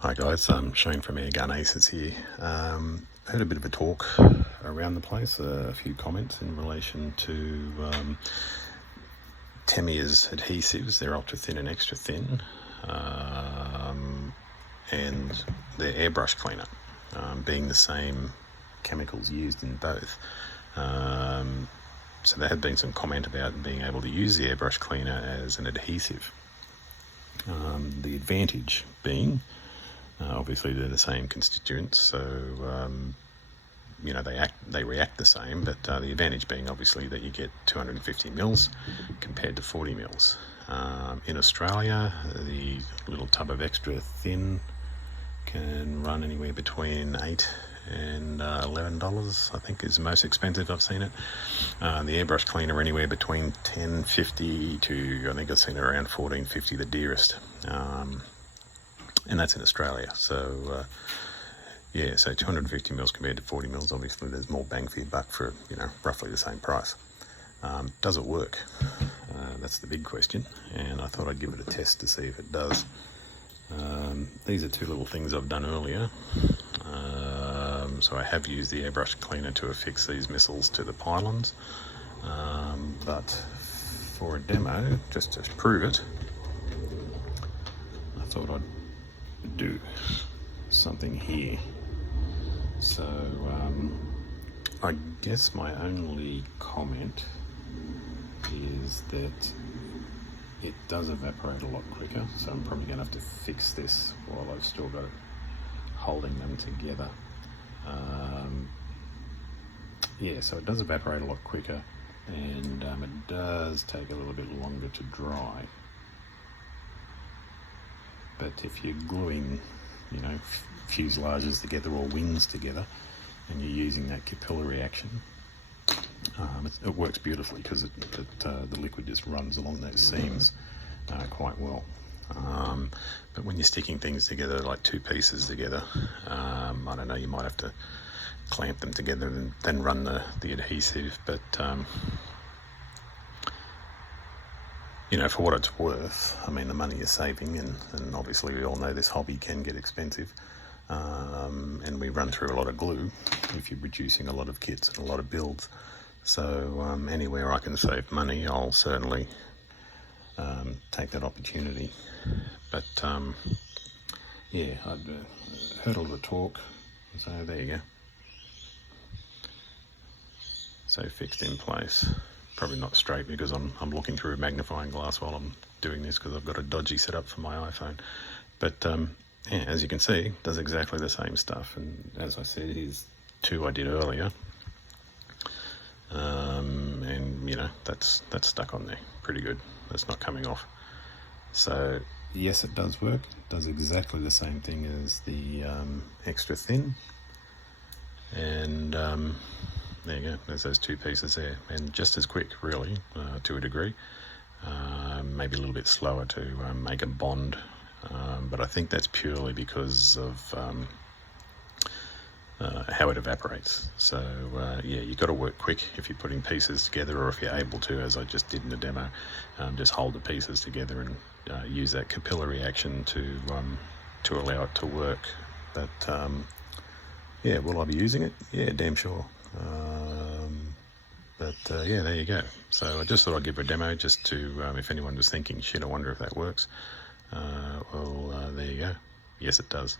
Hi guys, Shane from Airgun Aces here. Heard a bit of a talk around the place, a few comments in relation to Tamiya's adhesives. They're ultra thin and extra thin, and their airbrush cleaner being the same chemicals used in both. So there had been some comment about being able to use the airbrush cleaner as an adhesive. The advantage being obviously they're the same constituents, so they react the same, but the advantage being obviously that you get 250 mils compared to 40 mils. In Australia, the little tub of extra thin can run anywhere between $8 and $11, I think is the most expensive I've seen it. The airbrush cleaner anywhere between $10.50 to, I think I've seen it around $14.50, the dearest. And that's in Australia. So so 250 mils compared to 40 mils, obviously there's more bang for your buck for, roughly the same price. Does it work? That's the big question, and I thought I'd give it a test to see if it does. These are two little things I've done earlier. So I have used the airbrush cleaner to affix these missiles to the pylons, but for a demo, just to prove it, I thought I'd do something here. So I guess my only comment is that it does evaporate a lot quicker, so I'm probably going to have to fix this while I've still got it holding them together. So it does evaporate a lot quicker, and it does take a little bit longer to dry. But if you're gluing, fuselages together or wings together, and you're using that capillary action, it works beautifully because the liquid just runs along those seams quite well. But when you're sticking things together, like two pieces together, I don't know, you might have to clamp them together and then run the adhesive. But for what it's worth, I mean, the money you're saving, and obviously we all know this hobby can get expensive, and we run through a lot of glue if you're producing a lot of kits and a lot of builds. So anywhere I can save money, I'll certainly take that opportunity. But I'd heard all the talk, so there you go. So fixed in place. Probably not straight because I'm looking through a magnifying glass while I'm doing this because I've got a dodgy setup for my iPhone. But as you can see, it does exactly the same stuff. And as I said, here's two I did earlier. And that's stuck on there pretty good. That's not coming off. So yes, it does work. It does exactly the same thing as the extra thin. And there you go, there's those two pieces there, and just as quick really, to a degree. Maybe a little bit slower to make a bond, but I think that's purely because of how it evaporates. So you've got to work quick if you're putting pieces together, or if you're able to, as I just did in the demo, just hold the pieces together and use that capillary action to allow it to work. But will I be using it? Yeah, damn sure. There you go. So I just thought I'd give a demo just to, if anyone was thinking, shit, I wonder if that works. There you go. Yes, it does.